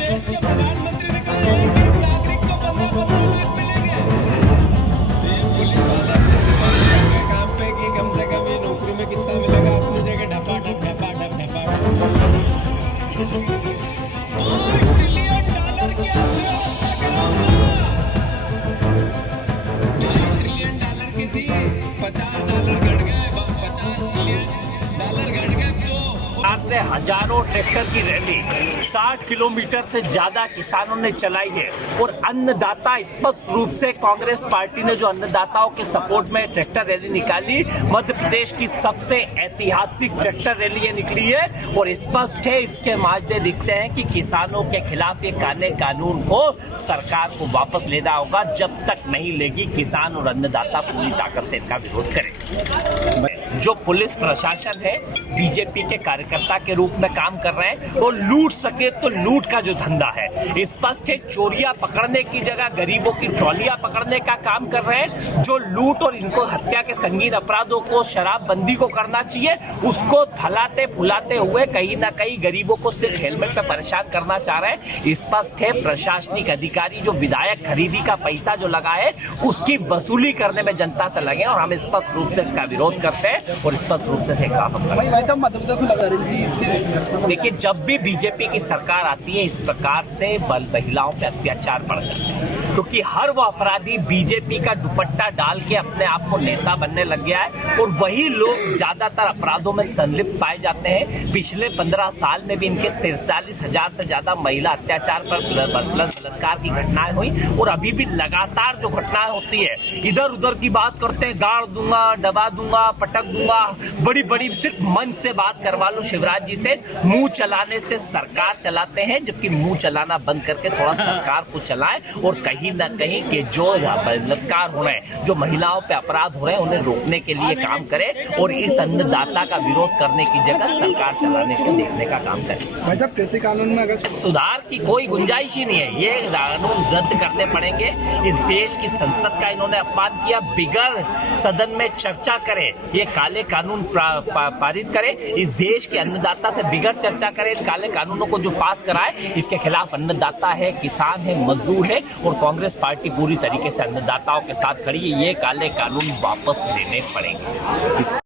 देश के से हजारों ट्रैक्टर की रैली 60 किलोमीटर से ज्यादा किसानों ने चलाई है। और अन्नदाता, स्पष्ट रूप से कांग्रेस पार्टी ने जो अन्नदाताओं के सपोर्ट में ट्रैक्टर रैली निकाली, मध्य प्रदेश की सबसे ऐतिहासिक ट्रैक्टर रैली ये निकली है। और स्पष्ट है, इसके माजदे दिखते हैं कि किसानों के खिलाफ ये काले कानून को सरकार को वापस लेना होगा। जब तक नहीं लेगी, किसान और अन्नदाता पूरी ताकत से इनका विरोध करें। जो पुलिस प्रशासन है, बीजेपी के कार्यकर्ता के रूप में काम कर रहे हैं, वो लूट सके तो लूट का जो धंधा है, स्पष्ट है, चोरियां पकड़ने की जगह गरीबों की ट्रॉलियां पकड़ने का काम कर रहे हैं। जो लूट और इनको हत्या के संगीन अपराधों को, शराबबंदी को करना चाहिए, उसको फैलाते फुलाते हुए कहीं ना कहीं गरीबों को सिर्फ हेलमेट पे परेशान करना चाह रहे हैं। स्पष्ट है, प्रशासनिक अधिकारी जो विधायक खरीदी का पैसा जो लगा है, उसकी वसूली करने में जनता से लगे और हम स्पष्ट रूप से इसका विरोध करते हैं और स्पष्ट रूप से काम करते हैं। देखिए, जब भी बीजेपी की सरकार आती है, इस प्रकार से महिलाओं पे अत्याचार बढ़ जाते हैं, क्योंकि हर वो अपराधी बीजेपी का दुपट्टा डाल के अपने आप को नेता बनने लग गया है और वही लोग ज्यादातर अपराधों में संलिप्त पाए जाते हैं। पिछले 15 साल में भी इनके 43,000 से ज्यादा महिला अत्याचार पर बलात्कार की घटनाएं हुई और अभी भी लगातार जो घटनाएं होती है, इधर उधर की बात करते हैं, गाड़ दूंगा, दबा दूंगा, पटक दूंगा, बड़ी बड़ी सिर्फ मन से बात करवा लो शिवराज जी से। मुंह चलाने से सरकार चलाते हैं, जबकि मुंह चलाना बंद करके थोड़ा सरकार को चलाएं और कहीं ना कहीं के जो बलात्कार हो रहे हैं, जो महिलाओं पे अपराध हो रहे हैं, उन्हें रोकने के लिए काम करें और इस अन्नदाता का विरोध करने की जगह सरकार चलाने को देखने का काम करें। भाई साहब, कृषि कानून में अगर सुधार की कोई गुंजाइश ही नहीं है, ये कानून रद्द करने पड़ेंगे। इस देश की संसद का इन्होंने अपमान किया, बिगड़ सदन में चर्चा करें, ये काले कानून पारित करें, इस देश के अन्नदाता से बिगड़ चर्चा करें, काले कानूनों को जो पास कराए, इसके खिलाफ अन्नदाता है, किसान है, मजदूर है और कांग्रेस पार्टी पूरी तरीके से अन्नदाताओं के साथ खड़ी है। ये काले कानून वापस लेने पड़ेंगे।